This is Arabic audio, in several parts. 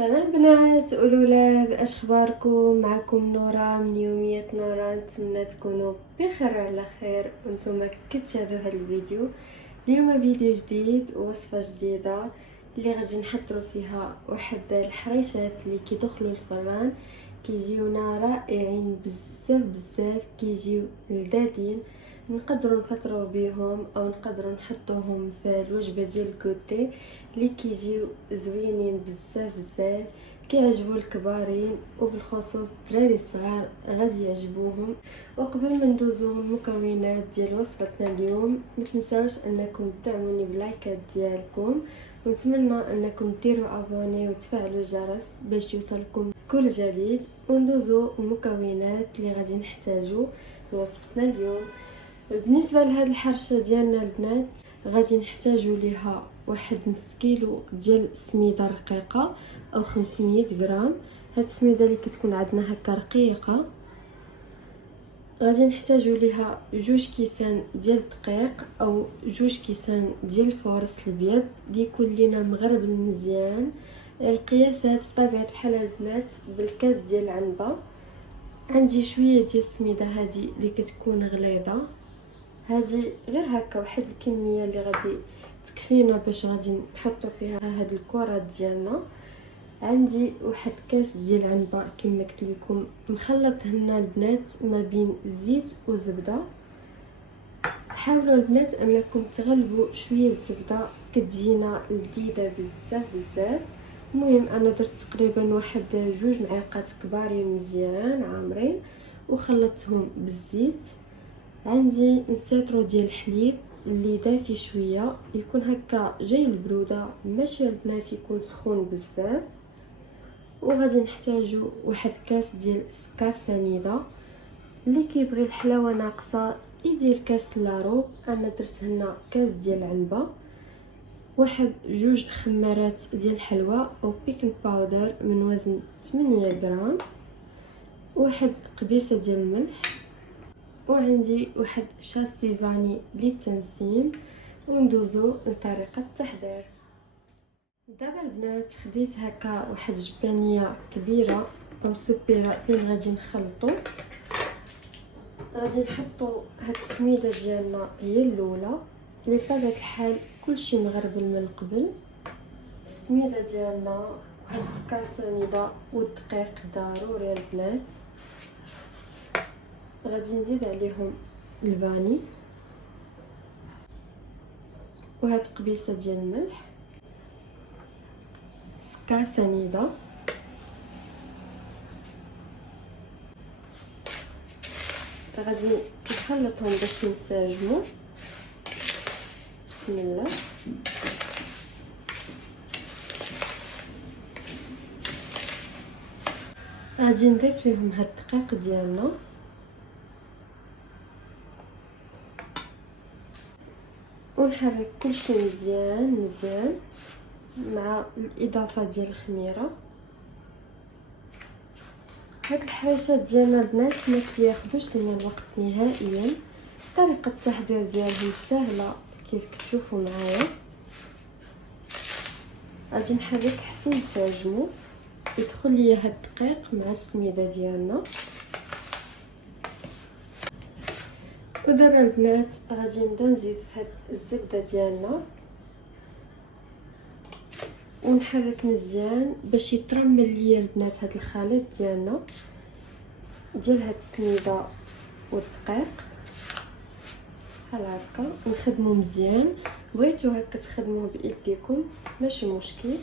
سلام بنات والولاد، اش اخباركم؟ معكم نورا من يوميات نورا. نتمنى تكونوا بخير وعلى خير وانتم كتشاهدوا هذا الفيديو. اليوم فيديو جديد ووصفه جديده اللي غادي نحضروا فيها واحد الحريشات اللي كيدخلوا الفران، كيجيونا رائعين بزاف بزاف، كيجيو لذاذين. نقدروا نفطروا بهم او نقدروا نحطوهم في الوجبه ديال الكوتي اللي كيجيو زوينين بزاف بزاف، كيعجبوا الكبارين وبالخصوص الدراري الصغار غادي يعجبوهم. وقبل ما ندوزو المكونات ديال وصفتنا اليوم، ما تنساوش انكم تدعموني بلايكات ديالكم، ونتمنى انكم ديروا ابوني وتفعلوا الجرس باش يوصلكم كل جديد. وندوزو المكونات اللي غادي نحتاجو لوصفتنا اليوم. بالنسبه لهاد الحرشه ديالنا البنات، غادي نحتاجو ليها واحد نص كيلو ديال سميده رقيقه او 500 غرام. هاد السميده اللي كتكون عندنا هكا رقيقه. غادي نحتاجو ليها 2 كيسان ديال الدقيق او 2 كيسان ديال الفورص الابيض اللي يكون لينا مغربل مزيان. القياسات بطبيعه الحال البنات بالكاس ديال العنبه. عندي شويه ديال السميده هذه اللي كتكون غليظه، هذه غير هكا واحد الكميه اللي غادي تكفينا باش غادي نحطوا فيها هاد الكرات ديالنا. عندي واحد كاس ديال العنبه كما قلت لكم مخلط هنا البنات ما بين زيت وزبده. حاولوا البنات انكم تغلبوا شويه الزبده، كتجينا لذيذه بزاف بزاف. المهم انا درت تقريبا واحد 2 معالق كبارين مزيان عامرين وخلطتهم بالزيت. عندي نسيترو ديال الحليب اللي دافي شويه، يكون هكا جاي البروده، ماشي البنات يكون سخون بزاف. وغادي نحتاجو واحد كاس ديال السكر سنيده، اللي كيبغي الحلاوه ناقصه يدير كاس لاروب. انا درت هنا كاس ديال العنبه، واحد 2 خمارات ديال الحلوى او بيكنج باودر من وزن 8 غرام، واحد قبيصه ديال الملح، وعندي واحد شاسي فاني للتنسيم. وندوزو لطريقه التحضير. دابا البنات خديت هكا واحد جبانيه كبيره او سبيره فين غادي نخلطو. غادي نحطو هاد السميده ديالنا هي الاولى اللي بطبيعه الحال كلشي مغربل من قبل. السميده ديالنا وهاد السكر سنيده والدقيق ضروري البنات. غادي نزيد عليهم الفاني وهاد قبيصه ديال الملح، سكر سنيده، غادي نخلطهم باش ينسجموا. بسم الله. غادي نضيف لهم هاد الدقيق ديالنا ونحرك كلشي مزيان مزيان مع الاضافه ديال الخميره. هاد الحريشات ديالنا البنات ما كياخذوش لينا الوقت نهائيا. طريقه التحضير ديالهم سهله كيف كتشوفوا معايا. غادي نحرك حتى ينسجموا، يدخل ليا هاد الدقيق مع السميده ديالنا. ودابا البنات غادي نبدا نزيد في هاد الزبده ديالنا ونحرك مزيان باش يترمل ليا البنات هاد الخليط ديالنا ديال هاد السميده والدقيق. بحال هكا نخدمو مزيان. بغيتو هكا تخدموه بايديكم ماشي مشكل.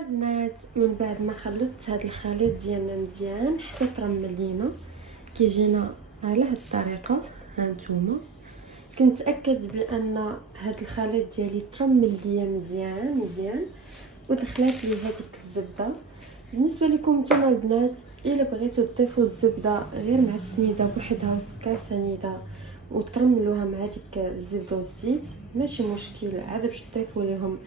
البنات من بعد ما خلطت هذا الخليط ديالنا مزيان حتى ترمل لينا، كيجينا على هذه الطريقه. هانتوما كنتاكد بان هذا الخليط ديالي ترمل ليا مزيان مزيان ودخلات لي هذيك الزبده. بالنسبه لكم نتوما البنات، الا بغيتو تضيفوا الزبده غير مع السميده بوحدها والسكر سنيده وترملوها مع ديك الزبده والزيت، ماشي مشكل، عاد باش تضيفوا ليهم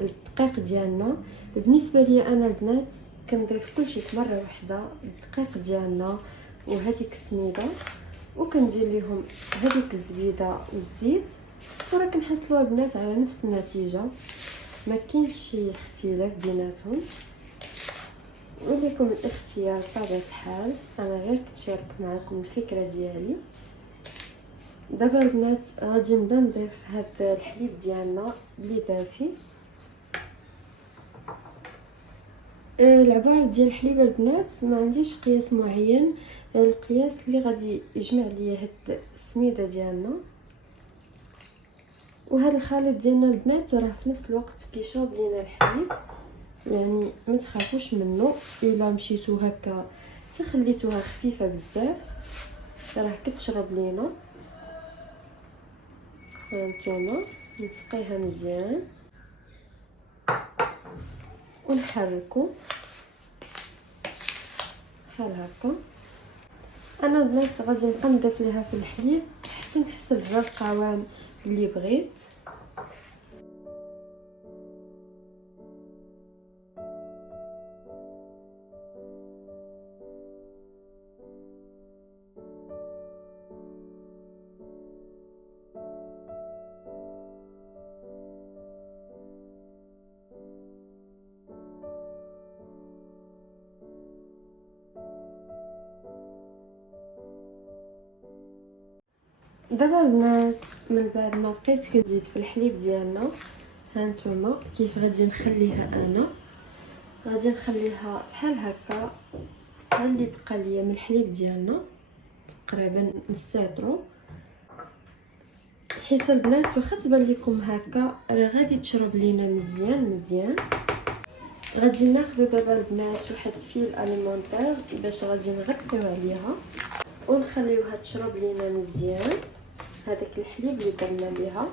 الدقيق ديالنا. بالنسبه لي انا البنات كنضيف كلشي في مره واحده، الدقيق ديالنا وهذيك السميده، وكندير ليهم هذيك الزبيده والزيت، وراه كنحصلوا البنات على نفس النتيجه، ما كاينش شي اختلاف بيناتهم. ولكم الاختيار بطبيعه الحال، انا غير كنشارك معكم الفكره ديالي. دابا البنات غادي نبدا نضيف هاد الحليب ديالنا اللي دافي. العبار ديال الحليب البنات ما عنديش قياس معين، القياس اللي غادي يجمع لي هاد السميده ديالنا. وهذا الخليط ديالنا البنات راه في نفس الوقت كيشرب لينا الحليب، يعني ما تخافوش منه. الا مشيتو هكا تخليتوها خفيفه بزاف راه كتشرب لينا. هانتوما نسقيها مزيان ونحركو بحال هكا. انا البنات غادي نبقى نضيف ليها في الحليب حتى نحصل على القوام اللي بغيت. دابا البنات من بعد ما بقيت كنزيد في الحليب ديالنا، هانتوما كيف غادي نخليها انا، غادي نخليها بحال هكا. ها اللي بقى ليا من الحليب ديالنا تقريبا نص حيت البنات واخا تبان لكم هكا راه غادي تشرب لينا مزيان. غادي ناخذ دابا البنات واحد فيل اليمونتير باش غادي نغطيو عليها ونخليوها تشرب لينا مزيان هذاك الحليب اللي درنا بها.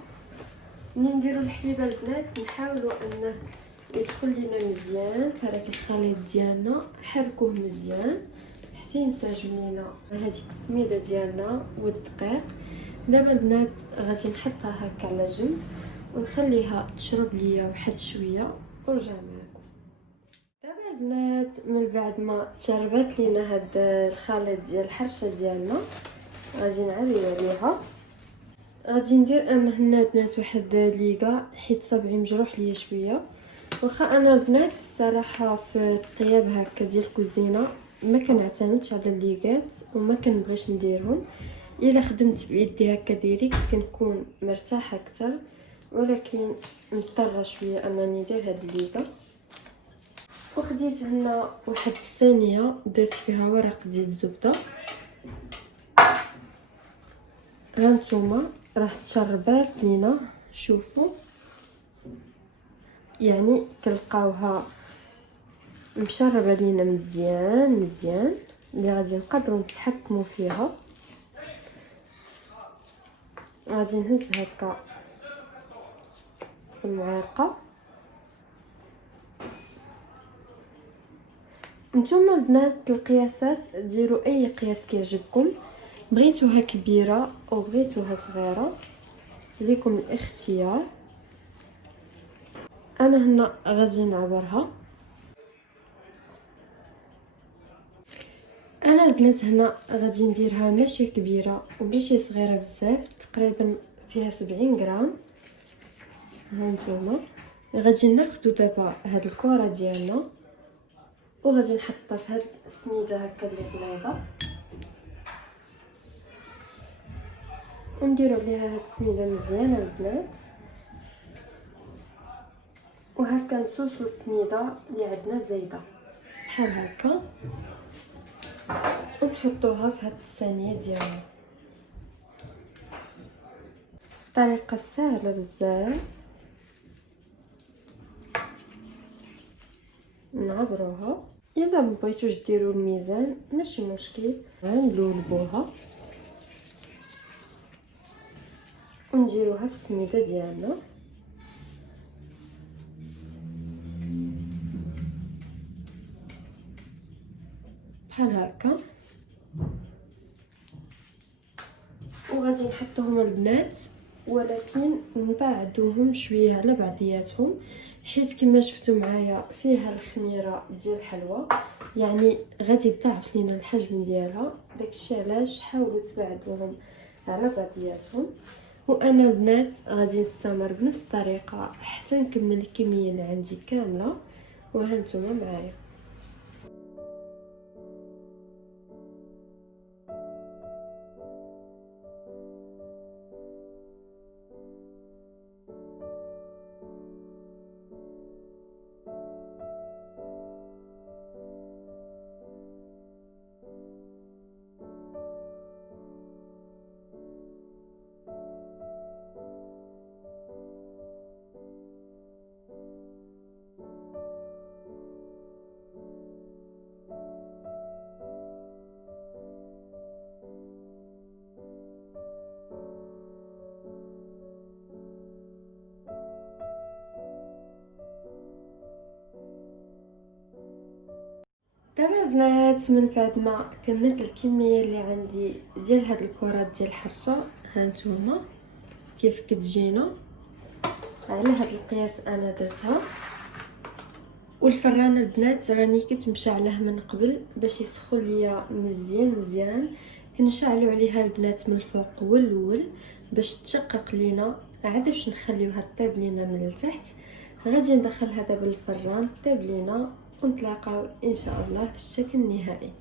ملي نديرو الحليب البنات نحاولوا انه يدخل لينا مزيان في هذاك الخليط ديالنا، حركوه مزيان حتى ينسجم لينا هذيك السميده ديالنا والدقيق. دابا البنات غادي نحطها هكا على جنب ونخليها تشرب ليا واحد شويه ونرجع معكم. دابا البنات من بعد ما تشربات لينا هاد الخليط ديال الحرشه ديالنا غادي نعريو عليها. غادي ندير انا هنا البنات واحد ليغا حيت صبعي مجروح ليا شويه. واخا انا البنات الصراحه في الطياب هكا ديال الكوزينه ما كنعتمدش على الليغات وما كنبغيش نديرهم. الا خدمت بيدي هكا ديريكت كنكون مرتاحه اكثر، ولكن مضطره شويه انني ندير هاد الليغا. وخديت هنا واحد الصينيه درت فيها ورق ديال الزبده. هانتوما راه تشربات لينا، شوفوا يعني كنلقاوها مشربه لينا مزيان اللي غادي نقدروا نتحكموا فيها. غادي نهز هكا المعلقه. نتوما البنات القياسات ديروا اي قياس كيعجبكم، بغيتوها كبيره او بغيتوها صغيره ليكم الاختيار. انا هنا غادي نعبرها. انا البنات هنا غادي نديرها ماشي كبيره وماشي صغيره بزاف، تقريبا فيها 70 غرام. هانتوما غادي ناخذ دابا هاد الكره ديالنا وغادي نحطها في هاد السميده هكا اللي بيضه ونديروا عليها هاد السميده مزيانه البنات. وهكا نصوصوا السميده اللي عندنا زايده بحال هكا ونحطوها في هاد الصينيه ديالنا. طريقه سهله بزاف، نعبروها. الا ما بغيتوش ديروا الميزان ماشي مشكل، غنلولبوها ونديروها في السميده ديالنا. بحال هكا. وغادي نحطوهم البنات ولكن نبعدوهم شويه على بعضياتهم، حيت كما شفتوا معايا فيها الخميره ديال الحلوى، يعني غادي تضاعف لينا الحجم ديالها. داكشي علاش حاولوا تبعدوهم على بعضياتهم. وانا البنات غادي نستمر بنفس الطريقه حتى نكمل الكميه اللي عندي كامله، وها نتوما معايا. دابا البنات من بعد ما كملت الكميه اللي عندي ديال هاد الكرات ديال الحرشه، هانتوما كيف كتجينا على هاد القياس انا درتها. والفران البنات راني كنت مشعله من قبل باش يسخن ليا مزيان. كنشعلوا عليها البنات من الفوق والاول باش تشقق لينا، عاد باش نخليوها طيب لينا من التحت. غادي ندخلها دابا الفران طيب لينا، ونتلاقاو ان شاء الله في الشكل النهائي.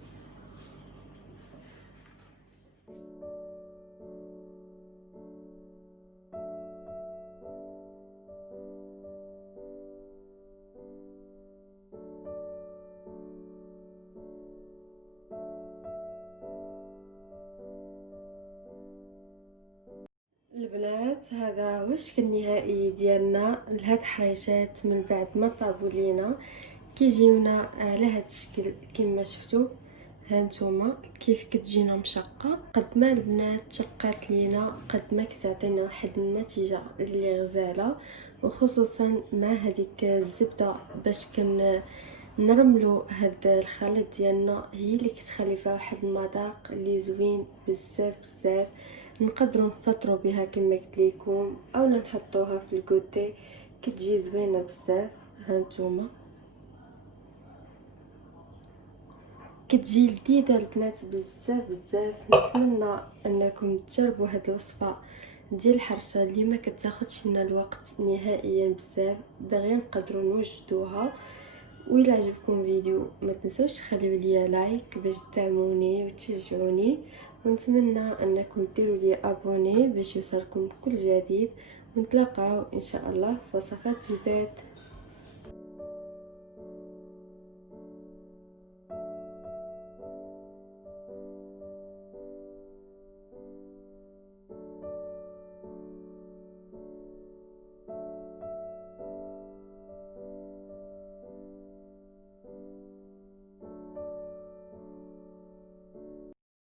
البنات هذا وشك النهائي ديالنا لهاد الحريشات. من بعد ما طابوا لينا كيجيونا على هاد الشكل كما شفتوا. هانتوما كيف كتجينا مشقه. قد ما البنات شقات لينا قد ما كتعطينا واحد النتيجه اللي غزاله، وخصوصا مع هذيك الزبده باش نرملو هاد الخليط ديالنا، هي اللي كتخلي فيها واحد المذاق اللي زوين بزاف. نقدروا نفطروا بها كما قلت لكم، او نحطوها في الكوتي كتجي زوينه بزاف. هانتوما كتجي لذيذه البنات بزاف. نتمنى انكم تجربوا هاد الوصفه ديال الحرشه اللي ما كتاخذش لنا الوقت نهائيا بزاف، دغيا نقدروا نوجدوها. وإلا عجبكم فيديو ما تنسوش تخليو لي لايك باش تدعموني وتشجعوني، ونتمنى انكم ديروا لي ابوني باش يوصلكم كل جديد. ونتلاقاو ان شاء الله في وصفات جديده.